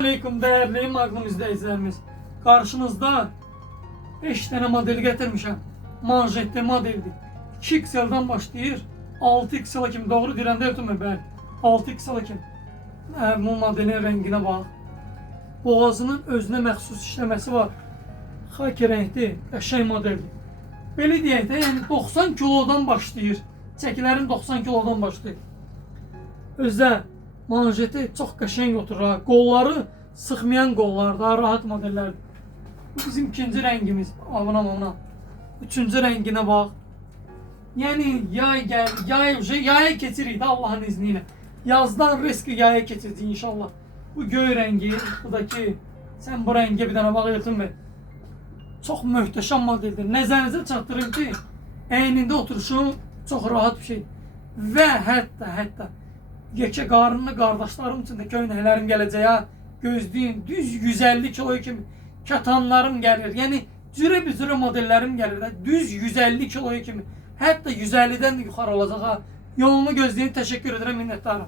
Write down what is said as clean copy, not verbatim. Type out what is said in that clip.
Aleyküm değerli Magnum izleyicilerimiz. Karşınızda 5 tane model getirmişim. Manjetli modeldi. 2XL'dan başlayır. 6XL'a kim doğru dirende ötümü ben. 6XL'a kim. Bu modelin rengine bak. Boğazının özüne məxsus işləməsi var. Xaki renkli, qəşəng modeldir. Belə deyək də, yəni 90 kilodan başlayır. Çəkilərin 90 kilodan başlayır. Özdə manjeti çox qəşəng oturur. Qolları sıxmayan qollar, daha rahat modellərdir. Bu bizim ikinci rəngimiz. Amına. Üçüncü rənginə bax. Yəni yaya keçirik də Allahın izni ilə. Yazdan riski yaya keçirdik inşallah. Bu göy rəngi, bu da ki, sən bu rəngə bir dənə bax Elton Bey. Çox möhtəşəm modeldir. Nəzərinizə çatdırım ki, əynində oturuşu çox rahat bir şey. Və hətta yekə qarınlı qardaşlarım üçün də köynəklərim gələcək ha. Gözləyin, düz 150 kilo kimi kətanlarım gəlir. Yəni cürə modellərim gəlir də. Düz 150 kilo kimi. Hətta 150-dən yuxarı olacaq ha. Yolumu gözləyin, təşəkkür edirəm, minnətdarım.